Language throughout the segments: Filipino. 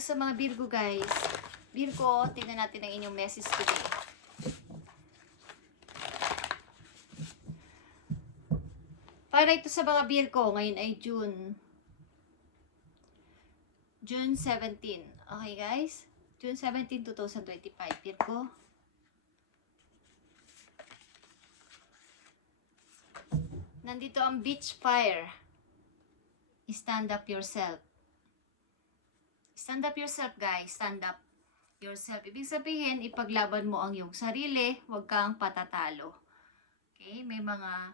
Para sa mga Virgo guys. Virgo, tingnan natin ang inyong message today. Para ito sa mga Virgo, ngayon ay June 17. Okay guys? June 17, 2025. Virgo. Nandito ang beach fire. Stand up yourself. Stand up yourself guys. Stand up yourself. Ibig sabihin, ipaglaban mo ang iyong sarili. Huwag kang patatalo. Okay? May mga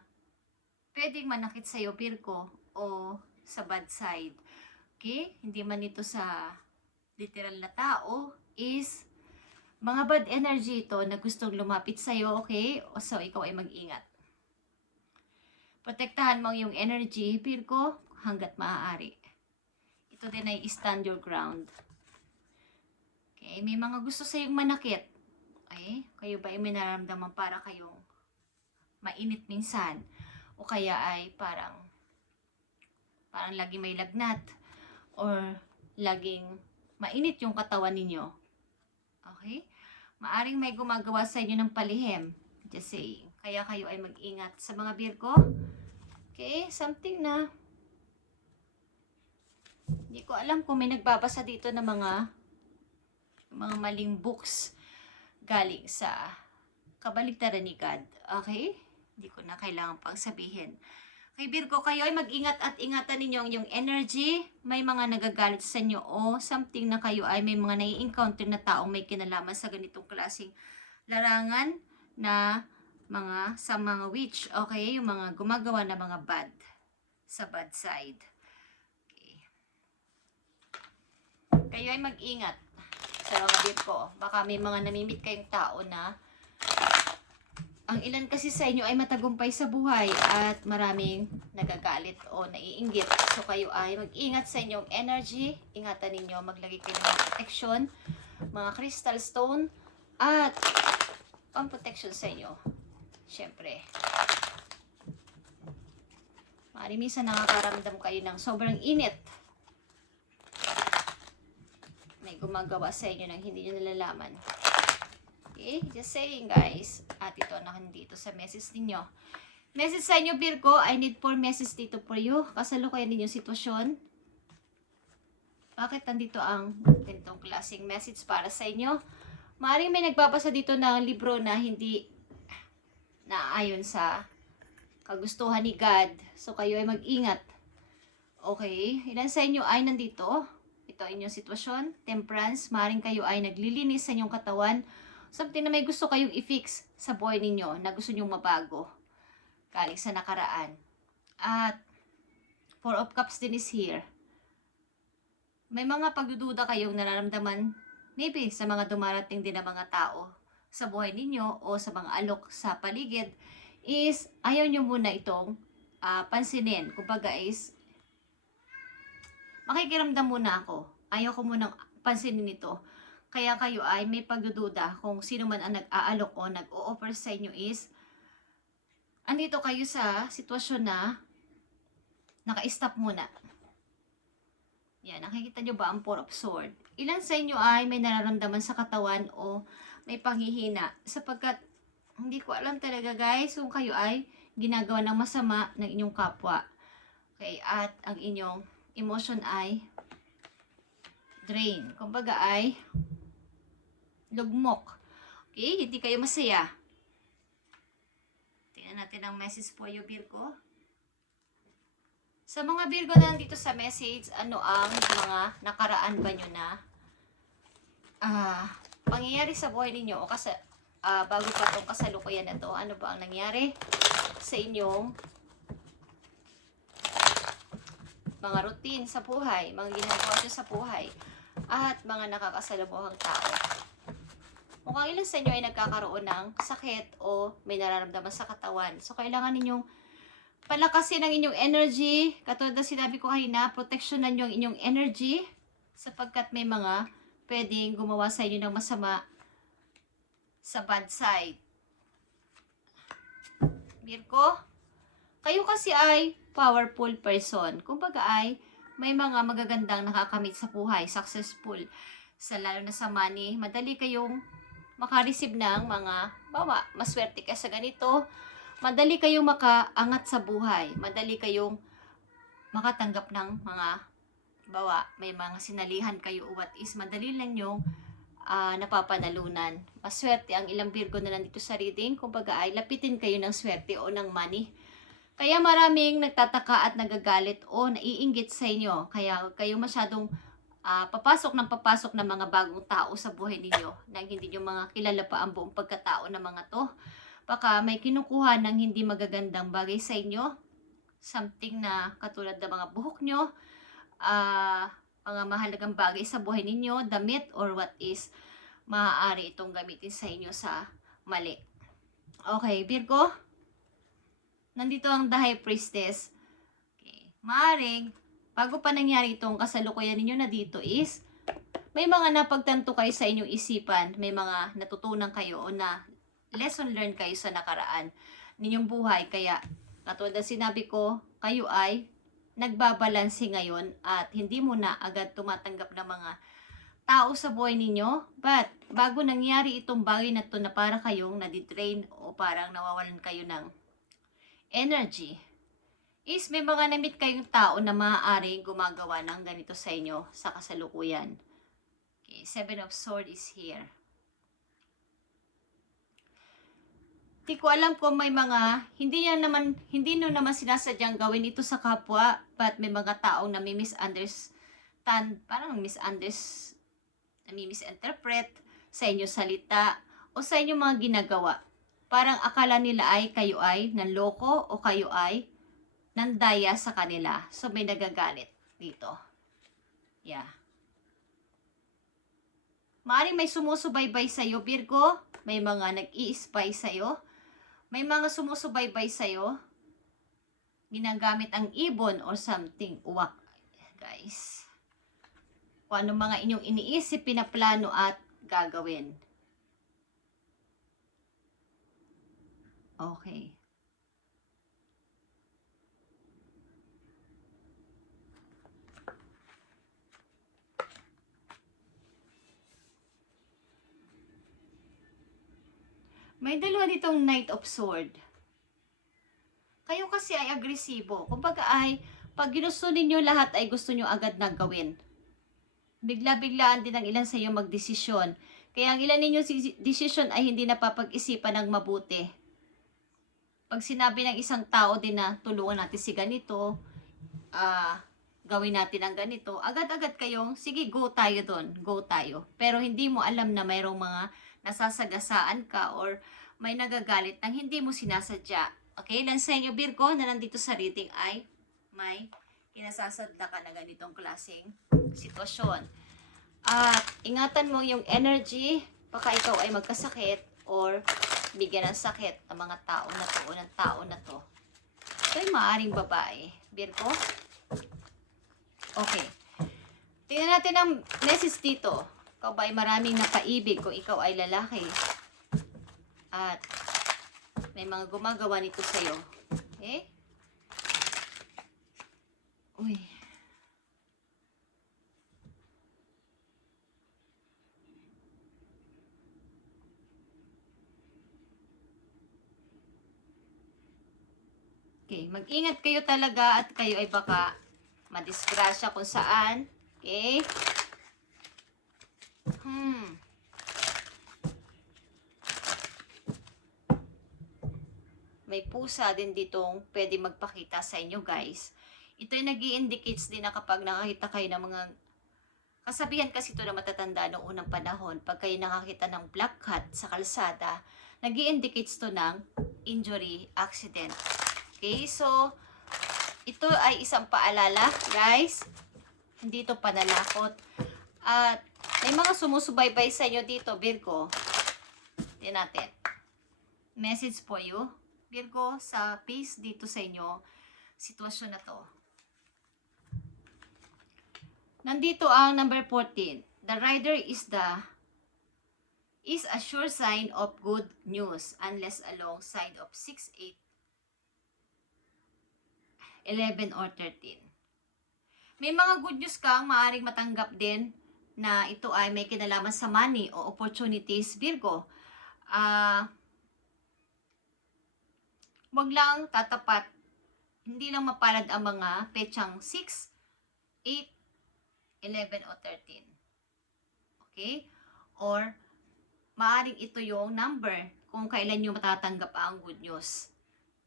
pwedeng manakit sa'yo, Virgo, o sa bad side. Okay? Hindi man ito sa literal na tao, is mga bad energy ito na gustong lumapit sa'yo, okay? O so, ikaw ay mag-ingat. Protektahan mo yung energy, Virgo, hanggat maaari. Ito din ay stand your ground. Okay? May mga gusto sa'yong manakit. Okay? Kayo ba ay may nararamdaman para kayong mainit minsan? O kaya ay parang lagi may lagnat or laging mainit yung katawan ninyo. Okay? Maaring may gumagawa sa inyo ng palihim. Just saying. Kaya kayo ay mag-ingat sa mga Virgo. Okay? Something na hindi ko alam kung may nagbabasa dito ng mga maling books galing sa kabaligtaran ni God. Okay? Hindi ko na kailangan pang sabihin. Kay Virgo, kayo ay mag-ingat at ingatan ninyo ang inyong energy. May mga nagagalit sa inyo o something na kayo ay may mga nai-encounter na taong may kinalaman sa ganitong klaseng larangan na sa mga witch. Okay? Yung mga gumagawa na mga bad sa bad side. Okay. Kayo ay mag-ingat sa mga Virgo. Baka may mga namimit kayong tao na ang ilan kasi sa inyo ay matagumpay sa buhay at maraming nagagalit o naiinggit. So kayo ay mag-ingat sa inyong energy. Ingatan ninyo, maglagay kayo ng protection, mga crystal stone, at pang-protection sa inyo. Siyempre. Maaaring minsan nakakaramdam kayo ng sobrang init. May gumagawa sa inyo ng hindi nyo nalalaman. Okay, just saying guys. At ito na dito sa message ninyo. Message sa inyo Virgo, I need 4 message dito for you. Kasalukuyan din yung sitwasyon. Bakit nandito ang ganitong klaseng message para sa inyo? Maaaring may nagbabasa dito ng libro na hindi naayon sa kagustuhan ni God. So kayo ay mag-ingat. Okay, ilan sa inyo ay nandito? Ito ang inyong sitwasyon. Temperance, maaaring kayo ay naglilinis sa inyong katawan. Something na may gusto kayong i-fix sa buhay ninyo na gusto nyong mabago galing sa nakaraan. At 4 of Cups din is here. May mga pagdududa kayong nararamdaman maybe sa mga dumarating din na mga tao sa buhay ninyo o sa mga alok sa paligid is ayaw nyo muna itong pansinin. Kumbaga is makikiramdam muna ako. Ayaw ko munang pansinin ito. Kaya kayo ay may pagdududa kung sino man ang nag-aalok o nag-o-offer sa inyo is andito kayo sa sitwasyon na naka-stop muna. Yan, nakikita nyo ba ang 4 of Swords? Ilan sa inyo ay may nararamdaman sa katawan o may panghihina sapagkat hindi ko alam talaga guys kung kayo ay ginagawa ng masama ng inyong kapwa. Okay, at ang inyong emotion ay drain. Kumbaga ay lugmok. Okay, hindi kayo masaya. Tingnan natin ang message po yung Virgo. Sa mga Virgo na nandito sa message, ano ang mga nakaraan ba nyo na pangyayari sa buhay ninyo o bago pa itong kasalukuyan na to, ano ba ang nangyari sa inyong mga routine sa buhay, mga ginagawa nyo sa buhay, at mga nakakasalubong tao. Mukhang ilan sa inyo ay nagkakaroon ng sakit o may nararamdaman sa katawan. So, kailangan ninyong palakasin ang inyong energy. Katulad na sinabi ko kanina, proteksyonan nyo ang inyong energy sapagkat may mga pwedeng gumawa sa inyo ng masama sa bad side. Virgo, kayo kasi ay powerful person. Kumbaga ay may mga magagandang nakakamit sa buhay, successful, lalo na sa money. Madali kayong makareceive ng mga, bawa, maswerte ka sa ganito, madali kayong makaangat sa buhay, madali kayong makatanggap ng mga, bawa, may mga sinalihan kayo, what is, madali lang yung napapanalunan. Maswerte ang ilang Virgo na nandito sa reading. Kumbaga ay lapitin kayo ng swerte o ng money. Kaya maraming nagtataka at nagagalit o naiinggit sa inyo. Kaya kayo masyadong papasok ng mga bagong tao sa buhay ninyo nang hindi nyo mga kilala pa ang buong pagkatao ng mga to. Baka may kinukuha ng hindi magagandang bagay sa inyo. Something na katulad ng mga buhok nyo, mga mahalagang bagay sa buhay ninyo, damit or what is, maaari itong gamitin sa inyo sa mali. Okay, Virgo, nandito ang the High Priestess. Okay. Maaring, bago pa nangyari itong kasalukuyan ninyo na dito is, may mga napagtanto kayo sa inyong isipan, may mga natutunan kayo o na lesson learned kayo sa nakaraan ninyong buhay. Kaya, katulad na sinabi ko, kayo ay nagbabalanse ngayon at hindi mo na agad tumatanggap ng mga tao sa buhay ninyo. But, bago nangyari itong bagay na to na para kayong nadidrain o parang nawawalan kayo ng energy, is may mga namit kayong tao na maaaring gumagawa ng ganito sa inyo sa kasalukuyan. Okay, Seven of Swords is here. Di ko alam kung may mga, hindi nyo naman sinasadyang gawin ito sa kapwa, but may mga taong nami-misunderstand, parang nami-misinterpret sa inyo salita o sa inyo mga ginagawa. Parang akala nila ay kayo ay nanloko o kayo ay nandaya sa kanila. So may nagagalit dito. Yeah. Maaaring may sumusubaybay sa'yo, Virgo. May mga nag-i-spy sa'yo. May mga sumusubaybay sa'yo. Ginagamit ang ibon or something. Uwak, guys. Kung ano mga inyong iniisip, pinaplano at gagawin. Okay. May dalawa ditong Knight of Sword. Kayo kasi ay agresibo. Kumbaga ay, pag ginusto ninyo lahat ay gusto nyo agad na gawin. Bigla-biglaan din ang ilan sa iyo magdesisyon. Kaya ang ilan ninyong desisyon ay hindi napapag-isipan ng mabuti. Pag sinabi ng isang tao din na tulungan natin si ganito, gawin natin ang ganito, agad-agad kayong, sige, go tayo doon, go tayo. Pero hindi mo alam na mayroong mga nasasagasaan ka or may nagagalit nang hindi mo sinasadya. Okay, lang sa inyo, Virgo, na nandito sa reading ay may kinasasadla ka na ganitong klaseng sitwasyon. Ingatan mo yung energy, baka ikaw ay magkasakit or bigyan ng sakit ang mga tao na to o ng tao na to. Ito ay maaaring babae, Virgo. Okay. Tingnan natin ang message dito. Ikaw ba ay maraming napaibig kung ikaw ay lalaki? At may mga gumagawa nito sa'yo. Okay? Uy. Okay, mag-ingat kayo talaga at kayo ay baka madisgrasya kung saan. Okay? May pusa din ditong pwede magpakita sa inyo, guys. Ito ay nag-i-indicates din na kapag nakakita kayo ng mga kasabihan kasi ito na matatanda noong unang panahon, pag kayo nakakita ng black cat sa kalsada, nag-i-indicates to ng injury, accident. Okay, so ito ay isang paalala, guys. Hindi ito panalakot. At may mga sumusubaybay sa inyo dito, Virgo. Tingnan natin. Message for you, Virgo, sa peace dito sa inyo, sitwasyon na to. Nandito ang number 14. The rider is a sure sign of good news unless alongside of 6, 8, 11, or 13. May mga good news kang maaaring matanggap din na ito ay may kinalaman sa money o opportunities, Virgo. Wag lang tatapat, hindi lang mapalad ang mga petsang 6, 8, 11 o 13. Okay? Or maaaring ito yung number kung kailan nyo matatanggap ang good news.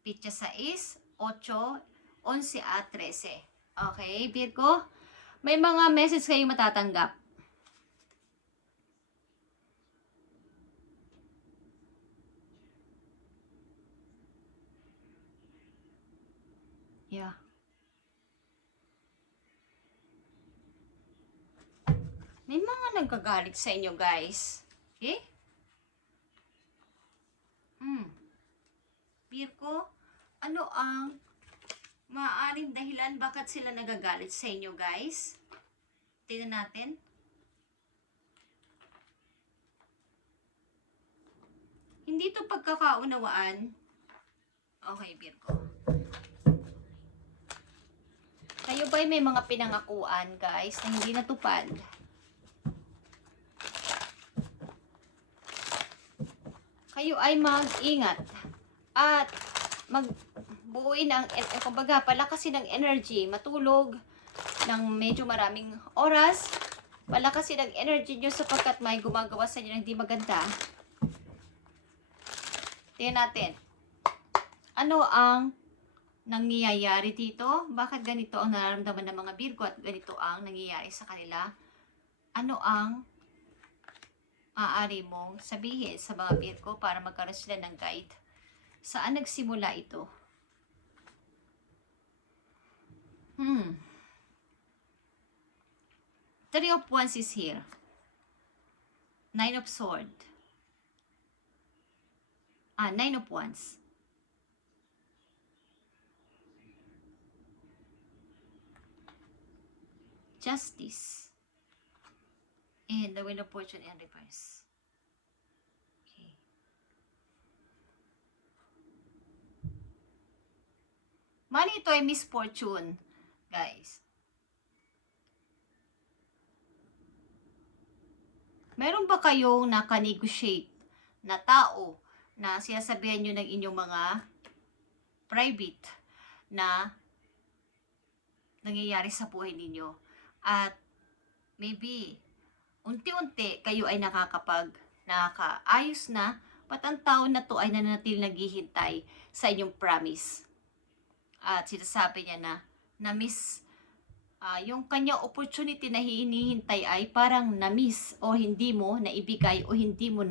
Pitsa 6, 8, 11 at 13. Okay, Virgo? May mga message kayo matatanggap. Yeah. May mga nagkagalit sa inyo, guys. Okay? Virgo, ano ang maaaring dahilan bakit sila nagagalit sa inyo, guys? Tingnan natin. Hindi to pagkakaunawaan. Okay, Virgo. Kayo ba'y may mga pinangakuan, guys, na hindi natupad? Kayo ay mag-ingat at magbuuin ng, kumbaga, palakasin ng energy, matulog ng medyo maraming oras, palakasin ng energy nyo sapagkat may gumagawa sa inyo ng hindi maganda. Tingnan natin. Ano ang nangyayari dito? Bakit ganito ang nararamdaman ng mga Virgo at ganito ang nangyayari sa kanila? Ano ang maaari mong sabihin sa mga Virgo para magkaroon sila ng guide? Saan nagsimula ito? Three of Wands is here. Nine of Swords. Nine of Wands. Justice. And the Wheel of Fortune in reverse. Okay. Mali ito ay misfortune, guys. Meron ba kayong naka-negotiate na tao na sinasabihan nyo ng inyong mga private na nangyayari sa buhay ninyo? At maybe unti-unti kayo ay nakakaayos na, but ang tao na to ay nananatiling naghihintay sa inyong promise. At sinasabi niya na miss, yung kanyang opportunity na hinihintay ay parang na-miss o hindi mo naibigay o hindi mo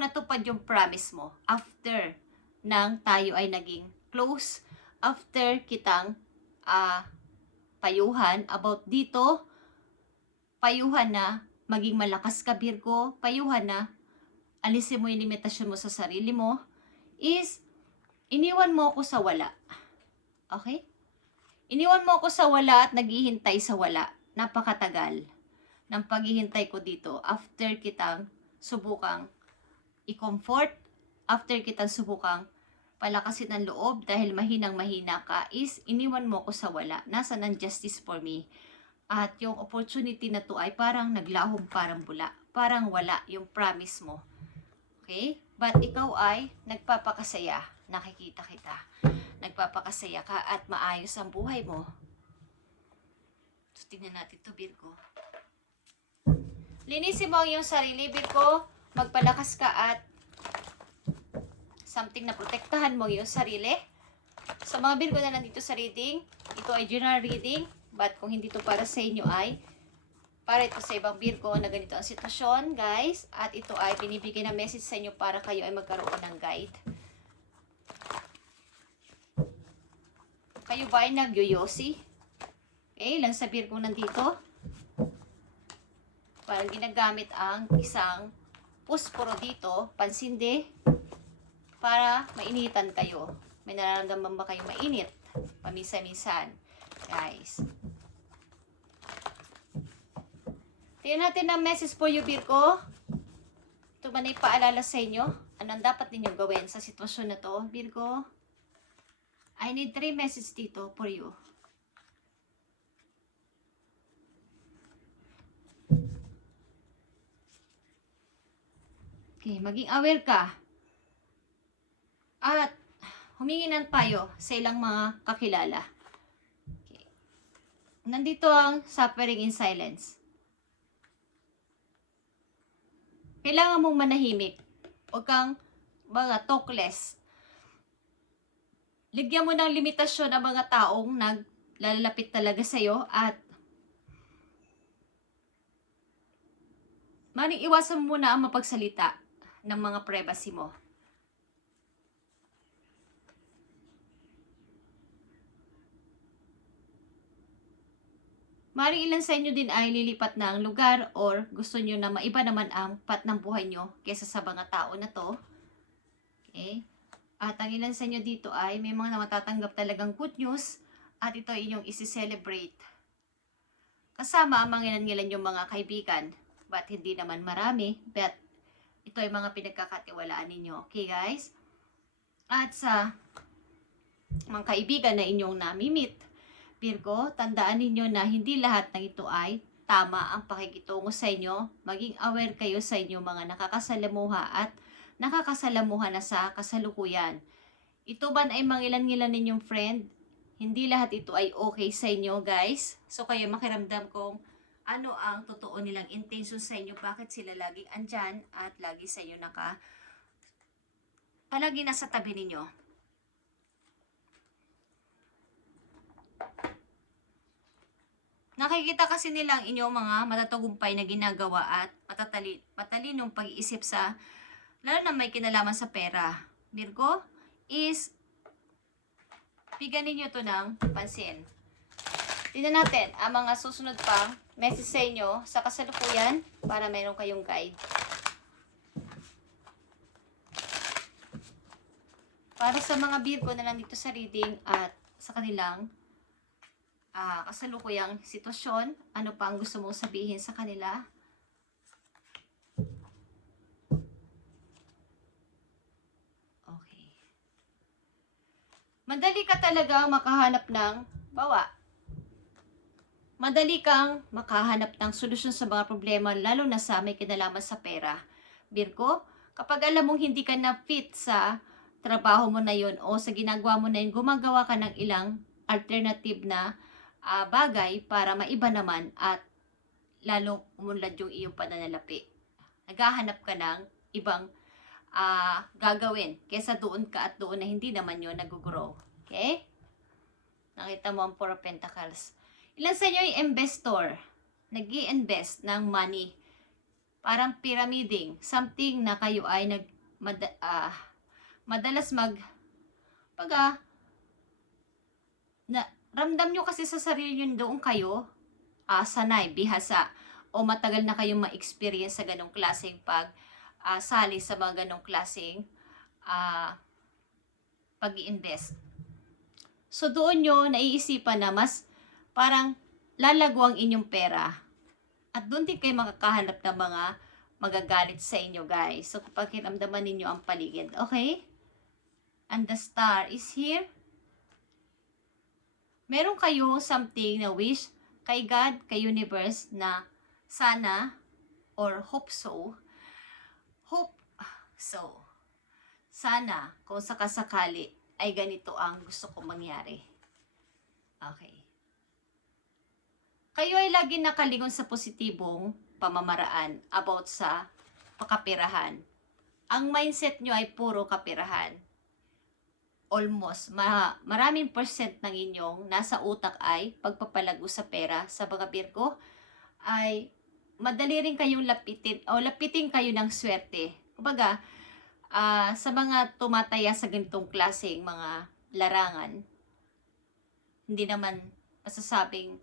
natupad yung promise mo after nang tayo ay naging close, after kitang payuhan about dito, payuhan na maging malakas ka, Virgo, payuhan na alisin mo yung limitasyon mo sa sarili mo, is iniwan mo ako sa wala. Okay? Iniwan mo ako sa wala at naghihintay sa wala. Napakatagal ng paghihintay ko dito after kitang subukang i-comfort, after kitang subukang palakasin ang loob dahil mahinang-mahina ka, is iniwan mo ko sa wala. Nasaan ang justice for me? At yung opportunity na to ay parang naglahom, parang bula. Parang wala yung promise mo. Okay? But ikaw ay nagpapakasaya. Nakikita kita. Nagpapakasaya ka at maayos ang buhay mo. So, tingnan natin to, Virgo. Linisin mo ang iyong sarili, Virgo. Magpalakas ka at something na protektahan mo yung sarili. Sa mga Virgo na nandito sa reading, ito ay general reading, but kung hindi to para sa inyo ay para ito sa ibang Virgo na ganito ang sitwasyon, guys. At ito ay binibigay na message sa inyo para kayo ay magkaroon ng guide. Kayo ba ay nagyoyosi? Okay, lang sa Virgo nandito. Parang ginagamit ang isang pusporo dito, pansinde, para mainitan kayo. May nararamdaman ba kayo mainit? Paminsan-minsan. Guys. Tingnan natin ang message for you, Virgo. Ito ba na ipaalala sa inyo? Anong dapat ninyong gawin sa sitwasyon na to, Virgo? I need 3 messages dito for you. Okay, maging aware ka. At humingi ng payo sa ilang mga kakilala. Okay. Nandito ang suffering in silence. Kailangan mong manahimik. Huwag kang talk less. Ligyan mo ng limitasyon ang mga taong naglalapit talaga sa'yo at maring iwasan mo muna ang mapagsalita ng mga privacy mo. Maring ilan sa inyo din ay lilipat na ang lugar or gusto nyo na maiba naman ang path ng buhay nyo kesa sa mga tao na to. Okay? At ang ilan sa inyo dito ay may mga matatanggap talagang good news at ito ay inyong isi-celebrate. Kasama ang mga ilan yung mga kaibigan, but hindi naman marami, but ito ay mga pinagkakatiwalaan ninyo. Okay guys? At sa mga kaibigan na inyong nami-meet, Virgo, tandaan ninyo na hindi lahat ng ito ay tama ang pakikitungo sa inyo. Maging aware kayo sa inyong mga nakakasalamuha at nakakasalamuha na sa kasalukuyan. Ito ba ay mangilan-ngilan ninyong friend? Hindi lahat ito ay okay sa inyo, guys. So kayo makiramdam kung ano ang totoo nilang intention sa inyo, bakit sila laging andyan at lagi sa inyo palagi nasa tabi ninyo. Nakikita kasi nila ang inyong mga matatagumpay na ginagawa at matalinong pag-iisip sa, lalo na may kinalaman sa pera. Virgo, is bigyan ninyo ito ng pansin. Tingnan natin ang mga susunod pang message sa inyo sa kasalukuyan para mayroon kayong guide. Para sa mga Virgo na nandito sa reading at sa kanilang kasalukuyang sitwasyon, ano pa ang gusto mong sabihin sa kanila? Okay. Madali ka talaga makahanap ng madali kang makahanap ng solusyon sa mga problema, lalo na sa may kinalaman sa pera. Virgo, kapag alam mong hindi ka na fit sa trabaho mo na yun o sa ginagawa mo na yun, gumagawa ka ng ilang alternative na bagay para maiba naman at lalong umunlad yung iyong pananalapi. Naghahanap ka ng ibang gagawin kesa doon ka at doon na hindi naman yun nag-grow. Okay? Nakita mo ang Four of Pentacles. Ilan sa inyo yung investor? Nag-i-invest ng money. Parang pyramiding. Something na kayo ay madalas ramdam nyo kasi sa sarili nyo doon kayo sanay, bihasa, o matagal na kayong ma-experience sa ganong klaseng sali sa mga ganong klaseng pag-i-invest. So doon nyo naiisipan na mas parang lalago ang inyong pera. At doon din kayo makakahanap ng mga magagalit sa inyo, guys. So kapag kiramdaman ninyo ang paligid. Okay? And the star is here. Meron kayo something na wish kay God, kay universe na sana or hope so. Sana kung sakasakali ay ganito ang gusto kong mangyari. Okay. Kayo ay lagi nakalingon sa positibong pamamaraan about sa pakapirahan. Ang mindset nyo ay puro kapirahan. Almost, maraming percent ng inyong nasa utak ay pagpapalago sa pera. Sa mga Virgo, ay madali rin kayong lapitin kayo ng swerte. Kumbaga, sa mga tumataya sa ganitong klaseng mga larangan, hindi naman masasabing,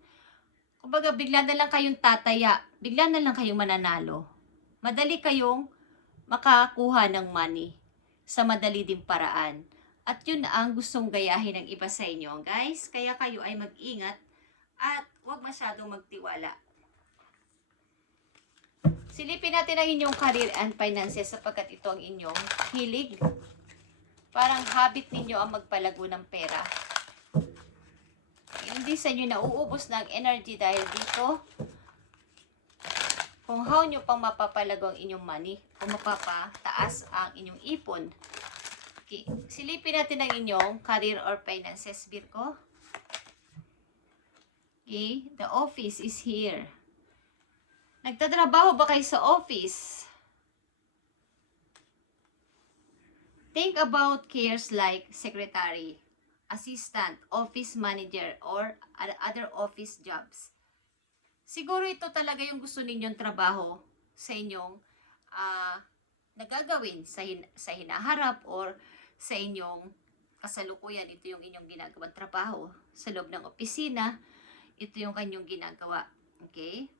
kumbaga bigla na lang kayong tataya, bigla na lang kayong mananalo. Madali kayong makakuha ng money sa madali din paraan. At yun ang gustong gayahin ng iba sa inyo, guys. Kaya kayo ay mag-ingat at huwag masyadong magtiwala. Silipin natin ang inyong career and finances sapagkat ito ang inyong hilig. Parang habit ninyo ang magpalago ng pera. hindi sa inyo nauubos ng energy dahil dito. Kung how nyo pang mapapalago ang inyong money, kung mapapataas ang inyong ipon. Okay. Silipin natin ang inyong career or finances, Virgo. Okay, the office is here. Nagtatrabaho ba kayo sa office? Think about careers like secretary, assistant, office manager, or other office jobs. Siguro ito talaga yung gusto ninyong trabaho sa inyong nagagawin sa hinaharap or sa inyong kasalukuyan. Ito yung inyong ginagawang trabaho. Sa loob ng opisina, ito yung kanyang ginagawa. Okay?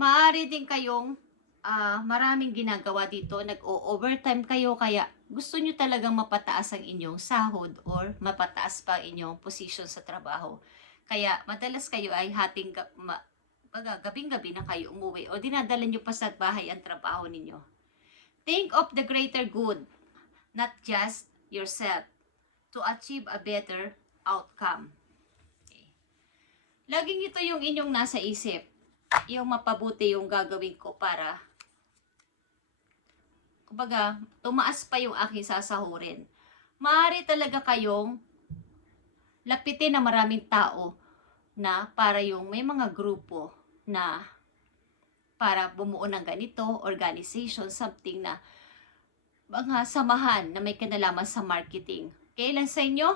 Maaari din kayong maraming ginagawa dito. Nag-overtime kayo kaya gusto nyo talagang mapataas ang inyong sahod or mapataas pa ang inyong position sa trabaho. Kaya madalas kayo ay gabing-gabi na kayo umuwi o dinadala nyo pa sa bahay ang trabaho ninyo. Think of the greater good, not just yourself, to achieve a better outcome. Okay. Laging ito yung inyong nasa isip. Yung mapabuti yung gagawin ko para, kumbaga, tumaas pa yung aking sasahurin. Maaari talaga kayong lapitin na maraming tao na para yung may mga grupo na para bumuo ng ganito, organization, something na mga samahan na may kinalaman sa marketing. Kailan sa inyo?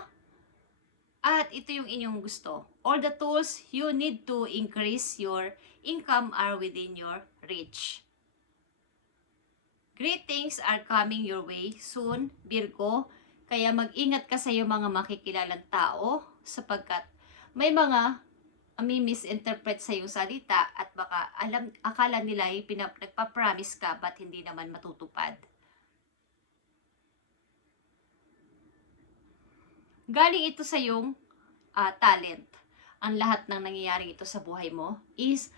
At ito yung inyong gusto. All the tools you need to increase your income are within your reach. Great things are coming your way soon, Virgo. Kaya mag-ingat ka sa iyong mga makikilalang tao sapagkat may mga misinterpret sa iyong salita at baka akala nila ay nagpa-promise ka but hindi naman matutupad. Galing ito sa iyong talent. Ang lahat ng nangyayari ito sa buhay mo is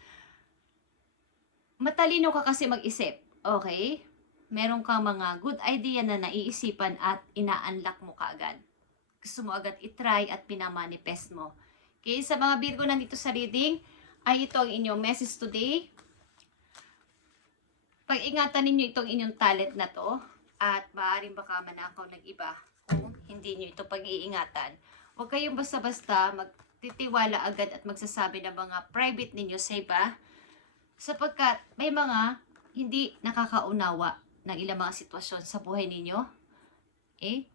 matalino ka kasi mag-isip. Okay? Meron kang mga good idea na naiisipan at ina-unlock mo kaagad. Gusto mo agad itry at pinamanifest mo. Okay, sa mga Virgo nandito sa reading, ay ito ang inyong message today. Pag-ingatan ninyo itong inyong talent na to at maaaring baka manakaw ng iba kung hindi nyo ito pag-iingatan. Huwag kayong basta-basta magtitiwala agad at magsasabi ng mga private ninyo sa iba sapagkat may mga hindi nakakaunawa ng ilang mga sitwasyon sa buhay ninyo. Okay?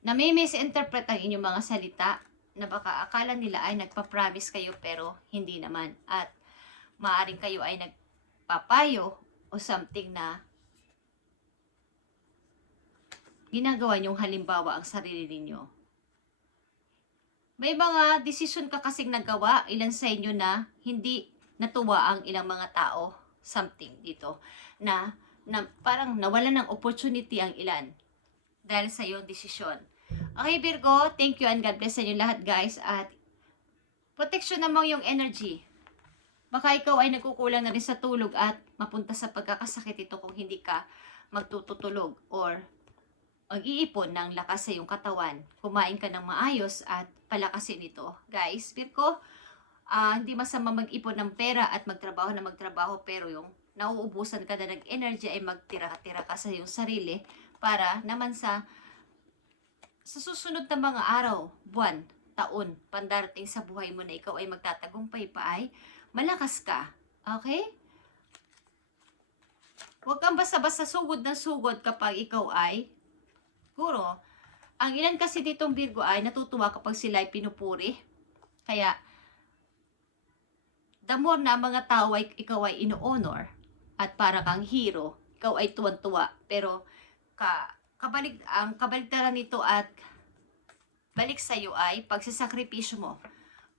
Na may misinterpret ang inyong mga salita na baka akala nila ay nagpa-promise kayo pero hindi naman. At maaaring kayo ay nagpapayo o something na ginagawa nyong halimbawa ang sarili ninyo. May mga desisyon ka kasing nagawa, ilan sa inyo na hindi natuwa ang ilang mga tao, something dito, na parang nawalan ng opportunity ang ilan dahil sa iyong desisyon. Okay, Virgo, thank you and God bless sa inyo lahat, guys. At protection naman yung energy. Baka ikaw ay nagkukulang na rin sa tulog at mapunta sa pagkakasakit ito kung hindi ka magtutulog or mag-iipon ng lakas sa iyong katawan. Kumain ka ng maayos at palakasin ito. Guys, Virgo, hindi masama mag-ipon ng pera at magtrabaho pero yung nauubusan ka na ng energy ay magtira-tira ka sa iyong sarili para naman sa susunod na mga araw, buwan, taon, pandarating sa buhay mo na ikaw ay magtatagumpay pa ay malakas ka. Okay? Huwag kang basta-basta sugod na sugod kapag ikaw ay siguro, ang ilan kasi ditong Virgo ay natutuwa kapag sila ay pinupuri. Kaya, the more na mga tao ay ikaw ay ino-honor at para kang hero, ikaw ay tuwan-tuwa. Pero, ang kabaligtaran nito at balik sa iyo ay pagsasakripisyo mo.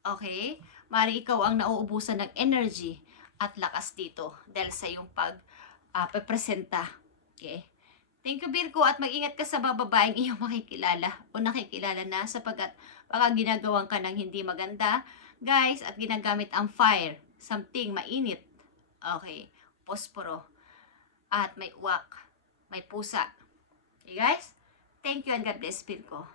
Okay? Mari ikaw ang nauubusan ng energy at lakas dito dahil sa iyong pagpresenta. Okay? Thank you, Virgo, at mag-ingat ka sa bababaeng iyong makikilala o nakikilala na sapagkat baka ginagawan ka ng hindi maganda, guys, at ginagamit ang fire, something mainit. Okay? Posporo. At may uwak. May pusa. Okay, guys? Thank you and God bless, Virgo.